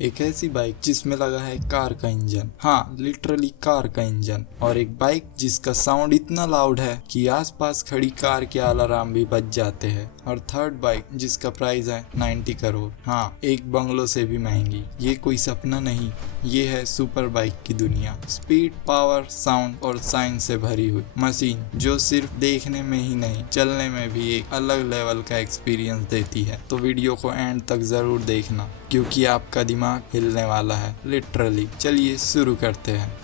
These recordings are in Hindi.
एक ऐसी बाइक जिसमें लगा है कार का इंजन, हाँ लिटरली कार का इंजन। और एक बाइक जिसका साउंड इतना लाउड है कि आसपास खड़ी कार के अलार्म भी बज जाते हैं। और थर्ड बाइक जिसका प्राइस है 90 करोड़, हाँ एक बंगलों से भी महंगी। ये कोई सपना नहीं, ये है सुपर बाइक की दुनिया। स्पीड, पावर, साउंड और साइंस से भरी हुई मशीन जो सिर्फ देखने में ही नहीं चलने में भी एक अलग लेवल का एक्सपीरियंस देती है। तो वीडियो को एंड तक जरूर देखना क्योंकि आपका दिमाग हिलने वाला है लिटरली। चलिए शुरू करते हैं।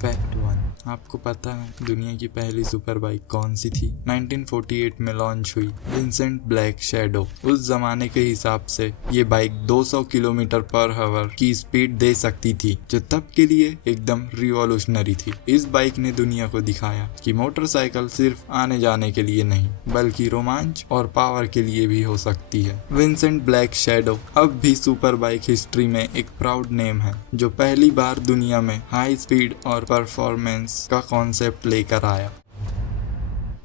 फैक्ट 1, आपको पता है दुनिया की पहली सुपर बाइक कौन सी थी? 1948 में लॉन्च हुई विंसेंट ब्लैक शैडो। उस जमाने के हिसाब से ये बाइक 200 किलोमीटर पर आवर की स्पीड दे सकती थी, जो तब के लिए एकदम रिवॉल्यूशनरी थी। इस बाइक ने दुनिया को दिखाया कि मोटरसाइकिल सिर्फ आने जाने के लिए नहीं बल्कि रोमांच और पावर के लिए भी हो सकती है। विंसेंट ब्लैक शैडो अब भी सुपर बाइक हिस्ट्री में एक प्राउड नेम है, जो पहली बार दुनिया में हाई स्पीड और परफॉर्मेंस का कॉन्सेप्ट लेकर आया।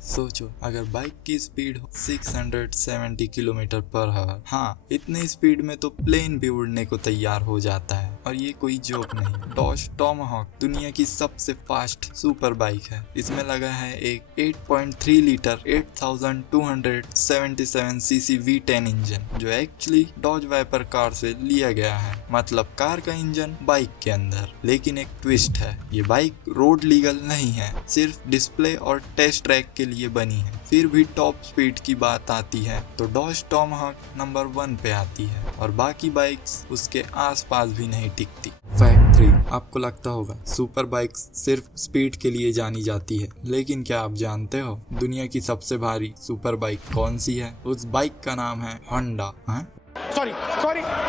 सोचो, अगर बाइक की स्पीड हो 670 किलोमीटर पर आवर, हाँ इतने स्पीड में तो प्लेन भी उड़ने को तैयार हो जाता है। और ये कोई जोक नहीं, डॉज टॉमाहॉक दुनिया की सबसे फास्ट सुपर बाइक है। इसमें लगा है एक 8.3 लीटर 8277 सीसी V10 इंजन, जो एक्चुअली डॉज वाइपर कार से लिया गया है। मतलब कार का इंजन बाइक के अंदर। लेकिन एक ट्विस्ट है, ये बाइक रोड लीगल नहीं है, सिर्फ डिस्प्ले और टेस्ट ट्रैक के लिए बनी है। फिर भी टॉप स्पीड की बात आती है तो डॉज टॉमाहॉक नंबर 1 पे आती है और बाकी बाइक्स उसके आसपास भी नहीं टिकती। फैक्ट 3, आपको लगता होगा सुपर बाइक्स सिर्फ स्पीड के लिए जानी जाती है, लेकिन क्या आप जानते हो दुनिया की सबसे भारी सुपर बाइक कौन सी है? उस बाइक का नाम है होंडा।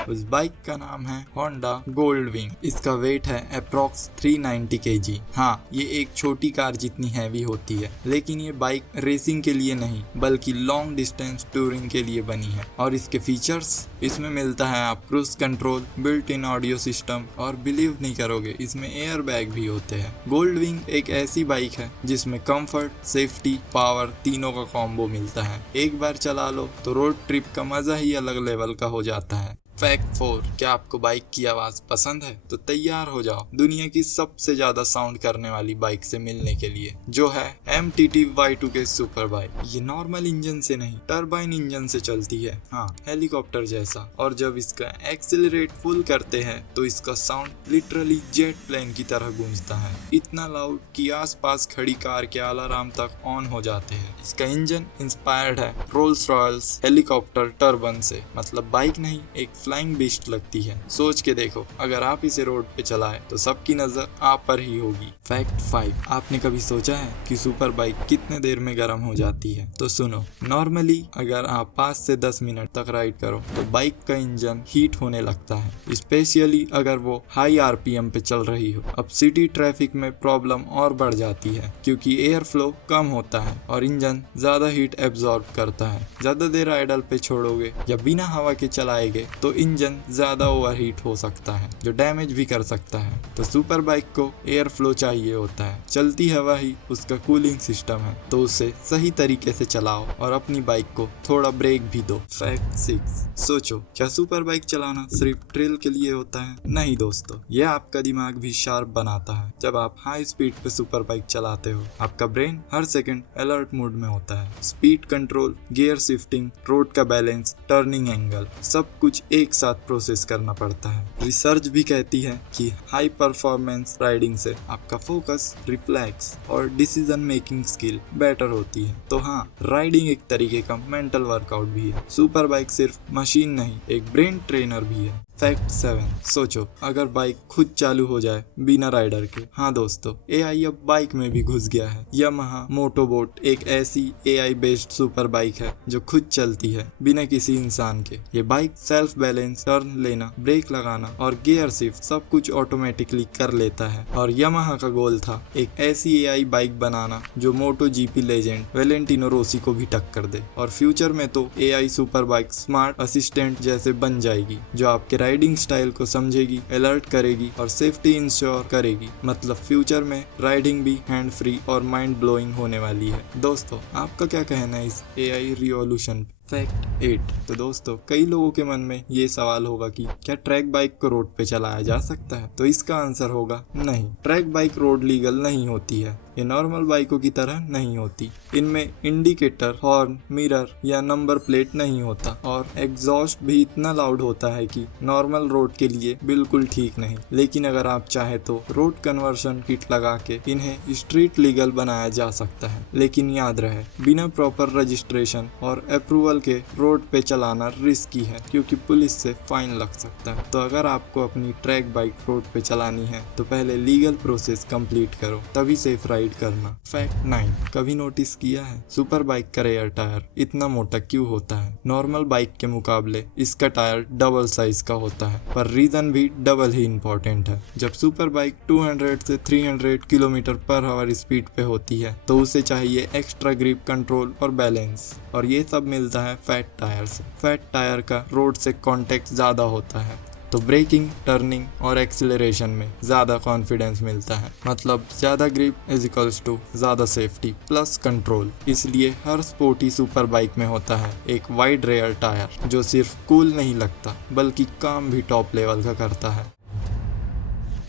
उस बाइक का नाम है होंडा गोल्डविंग। इसका वेट है अप्रॉक्स 390 kg। हाँ, ये एक छोटी कार जितनी हैवी होती है, लेकिन ये बाइक रेसिंग के लिए नहीं बल्कि लॉन्ग डिस्टेंस टूरिंग के लिए बनी है। और इसके फीचर्स, इसमें मिलता है आप cruise control, built in audio system और बिलीव नहीं करोगे इसमें एयर बैग भी होते हैं। गोल्डविंग एक ऐसी बाइक है जिसमें कंफर्ट, सेफ्टी, पावर तीनों का कॉम्बो मिलता है। एक बार चला लो तो रोड ट्रिप का मजा ही अलग लेवल का हो जाता है। फैक्ट 4, क्या आपको बाइक की आवाज पसंद है? तो तैयार हो जाओ दुनिया की सबसे ज्यादा साउंड करने वाली बाइक से मिलने के लिए, जो है MTT Y2K सुपर बाइक। ये नॉर्मल इंजन से नहीं, टर्बाइन इंजन से चलती है, हाँ हेलीकॉप्टर जैसा। और जब इसका एक्सेलरेट फुल करते हैं तो इसका साउंड लिटरली जेट प्लेन की तरह गूंजता है। इतना लाउड कि आसपास खड़ी कार के अलार्म तक ऑन हो जाते हैं। इसका इंजन इंस्पायर्ड है रोल्स रॉयल्स हेलीकॉप्टर टर्बन से। मतलब बाइक नहीं, एक फ्लाइंग बीस्ट लगती है। सोच के देखो, अगर आप इसे रोड पे चलाए तो सबकी नजर आप पर ही होगी। फैक्ट 5, आपने कभी सोचा है कि सुपर बाइक कितने देर में गर्म हो जाती है? तो सुनो, नॉर्मली अगर आप 5 से 10 मिनट तक राइड करो तो बाइक का इंजन हीट होने लगता है, स्पेशली अगर वो हाई RPM पे चल रही हो। अब सिटी ट्रैफिक में प्रॉब्लम और बढ़ जाती है क्योंकि एयर फ्लो कम होता है और इंजन ज्यादा हीट एब्जॉर्ब करता है। ज्यादा देर आइडल पे छोड़ोगे या बिना हवा के चलाएंगे तो इंजन ज्यादा ओवरहीट हो सकता है, जो डैमेज भी कर सकता है। तो सुपर बाइक को एयर फ्लो चाहिए होता है, चलती हवा ही उसका कूलिंग सिस्टम है। तो उसे सही तरीके से चलाओ और अपनी बाइक को थोड़ा ब्रेक भी दो। फैक्ट 6, सोचो, क्या सुपर बाइक चलाना सिर्फ थ्रिल के लिए होता है? नहीं दोस्तों, यह आपका दिमाग भी शार्प बनाता है। जब आप हाई स्पीड पे सुपर बाइक चलाते हो, आपका ब्रेन हर सेकंड अलर्ट मोड में होता है। Speed control, gear shifting, road का बैलेंस, टर्निंग एंगल, सब कुछ एक साथ प्रोसेस करना पड़ता है। रिसर्च भी कहती है कि हाई परफॉर्मेंस राइडिंग से आपका फोकस, रिफ्लेक्स और डिसीजन मेकिंग स्किल बेटर होती है। तो हाँ, राइडिंग एक तरीके का मेंटल वर्कआउट भी है। सुपर बाइक सिर्फ मशीन नहीं, एक ब्रेन ट्रेनर भी है। फैक्ट 7, सोचो, अगर बाइक खुद चालू हो जाए बिना राइडर के। हाँ दोस्तों, AI अब बाइक में भी घुस गया है। यामाहा मोटोबोट एक ऐसी AI बेस्ड सुपर बाइक है जो खुद चलती है बिना किसी इंसान के। ये बाइक सेल्फ बैलेंस, टर्न लेना, ब्रेक लगाना और गियर शिफ्ट सब कुछ ऑटोमेटिकली कर लेता है। और यामाहा का गोल था एक ऐसी AI बाइक बनाना जो MotoGP लेजेंड वैलेंटिनो रोसी को भी टक्कर दे। और फ्यूचर में तो AI super bike smart assistant जैसे बन जाएगी, जो आपके राइडिंग स्टाइल को समझेगी, अलर्ट करेगी और सेफ्टी इंश्योर करेगी। मतलब फ्यूचर में राइडिंग भी हैंड फ्री और माइंड ब्लोइंग होने वाली है। दोस्तों, आपका क्या कहना है इस AI रिवॉल्यूशन पे? फैक्ट 8। तो दोस्तों कई लोगों के मन में ये सवाल होगा कि क्या ट्रैक बाइक को रोड पे चलाया जा सकता है? तो इसका आंसर होगा नहीं। ट्रैक बाइक रोड लीगल नहीं होती है। ये नॉर्मल बाइकों की तरह नहीं होती। इनमें इंडिकेटर, हॉर्न, मिरर या नंबर प्लेट नहीं होता और एग्जॉस्ट भी इतना लाउड होता है कि नॉर्मल रोड के लिए बिल्कुल ठीक नहीं। लेकिन अगर आप चाहे तो रोड कन्वर्शन किट लगा के इन्हें स्ट्रीट लीगल बनाया जा सकता है। लेकिन याद रहे, बिना प्रॉपर रजिस्ट्रेशन और अप्रूवल के रोड पे चलाना रिस्की है, क्योंकि पुलिस से फाइन लग सकता है। तो अगर आपको अपनी ट्रैक बाइक रोड पे चलानी है तो पहले लीगल प्रोसेस कंप्लीट करो, तभी सेफ राइड करना। फैक्ट 9। कभी नोटिस किया है सुपर बाइक का रेयर टायर इतना मोटा क्यों होता है? नॉर्मल बाइक के मुकाबले इसका टायर डबल साइज का होता है, पर रीजन भी डबल ही इम्पोर्टेंट है। जब सुपर बाइक 200 से 300 किलोमीटर पर आवर स्पीड पे होती है तो उसे चाहिए एक्स्ट्रा ग्रिप, कंट्रोल और बैलेंस, और ये सब मिलता है फैट टायर से। फैट टायर का रोड से कांटेक्ट ज्यादा होता है, तो ब्रेकिंग, टर्निंग और एक्सीलरेशन में ज्यादा कॉन्फिडेंस मिलता है। मतलब ज्यादा ग्रिप इज इक्वल्स टू ज्यादा सेफ्टी प्लस कंट्रोल। इसलिए हर स्पोर्टी सुपर बाइक में होता है एक वाइड रेयर टायर, जो सिर्फ कूल नहीं लगता बल्कि काम भी टॉप लेवल का करता है।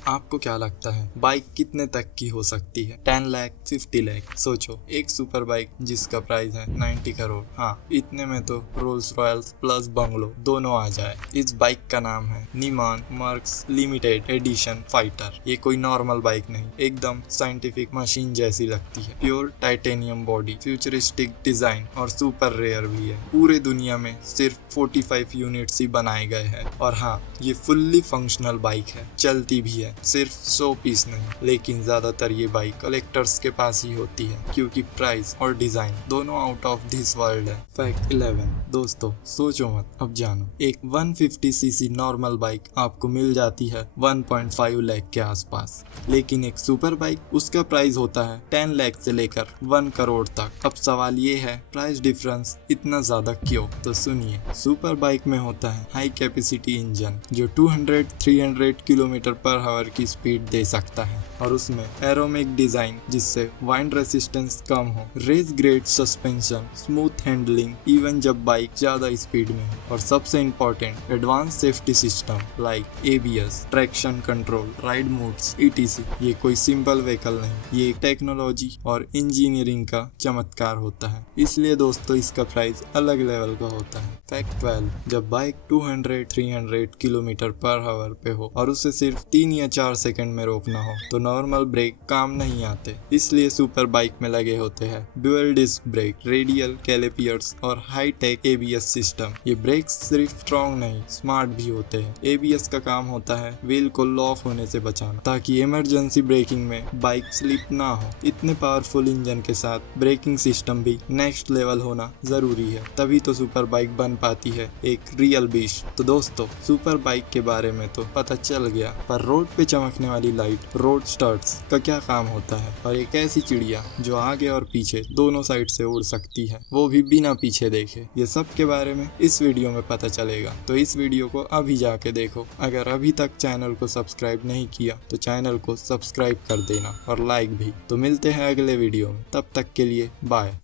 आपको क्या लगता है बाइक कितने तक की हो सकती है? 10 लाख, 50 लाख? सोचो, एक सुपर बाइक जिसका प्राइस है 90 करोड़। हाँ, इतने में तो रोल्स रॉयल्स प्लस बंगलो दोनों आ जाए। इस बाइक का नाम है नीमान मार्क्स लिमिटेड एडिशन फाइटर। ये कोई नॉर्मल बाइक नहीं, एकदम साइंटिफिक मशीन जैसी लगती है। Pure titanium body, futuristic design और सुपर रेयर भी है। पूरे दुनिया में सिर्फ 45 यूनिट्स ही बनाए गए हैं। और हाँ, ये फुल्ली फंक्शनल बाइक है, चलती भी है, सिर्फ 100 पीस नहीं। लेकिन ज्यादातर ये बाइक कलेक्टर्स के पास ही होती है, क्योंकि प्राइस और डिजाइन दोनों आउट ऑफ दिस वर्ल्ड है। फैक्ट 11। दोस्तों सोचो मत, अब जानो। एक 150 सीसी नॉर्मल बाइक आपको मिल जाती है 1.5 लाख के आसपास, लेकिन एक सुपर बाइक उसका प्राइस होता है 10 लाख से लेकर 1 करोड़ तक। अब सवाल ये है, प्राइस डिफरेंस इतना ज्यादा क्यों? तो सुनिए, सुपर बाइक में होता है हाई कैपेसिटी इंजन जो 200-300 किलोमीटर पर आवर की स्पीड दे सकता है, और उसमें एरोमिक डिजाइन जिससे वाइंड रेसिस्टेंस कम हो, race grade suspension, smooth handling even जब बाइक ज्यादा स्पीड में हो, और सबसे important advance safety system like ABS, traction control, ride modes ETC। ये कोई सिंपल व्हीकल नहीं, ये टेक्नोलॉजी और इंजीनियरिंग का चमत्कार होता है। इसलिए दोस्तों इसका प्राइस अलग लेवल का होता है। फैक्ट 12। जब बाइक 200-300 किलोमीटर पर आवर पे हो और उसे सिर्फ 3 या 4 सेकंड में रोकना हो तो नॉर्मल ब्रेक काम नहीं आते। इसलिए सुपर बाइक में लगे होते हैं dual disc brake, radial calipers और हाई टेक ABS सिस्टम। ये ब्रेक सिर्फ स्ट्रॉन्ग नहीं, स्मार्ट भी होते हैं। ABS का काम होता है व्हील को लॉक होने से बचाना, ताकि इमरजेंसी ब्रेकिंग में बाइक स्लिप ना हो। इतने पावरफुल इंजन के साथ ब्रेकिंग सिस्टम भी नेक्स्ट लेवल होना जरूरी है, तभी तो सुपर बाइक बन पाती है एक रियल बीस्ट। तो दोस्तों सुपर बाइक के बारे में तो पता चल गया, पर रोड पे चमकने वाली लाइट, रोड स्टड्स का क्या काम होता है? और एक ऐसी चिड़िया जो आगे और पीछे दोनों साइड से उड़ सकती है, वो भी बिना पीछे देखे। ये सब के बारे में इस वीडियो में पता चलेगा, तो इस वीडियो को अभी जाके देखो। अगर अभी तक चैनल को सब्सक्राइब नहीं किया तो चैनल को सब्सक्राइब कर देना और लाइक भी। तो मिलते हैं अगले वीडियो में, तब तक के लिए बाय।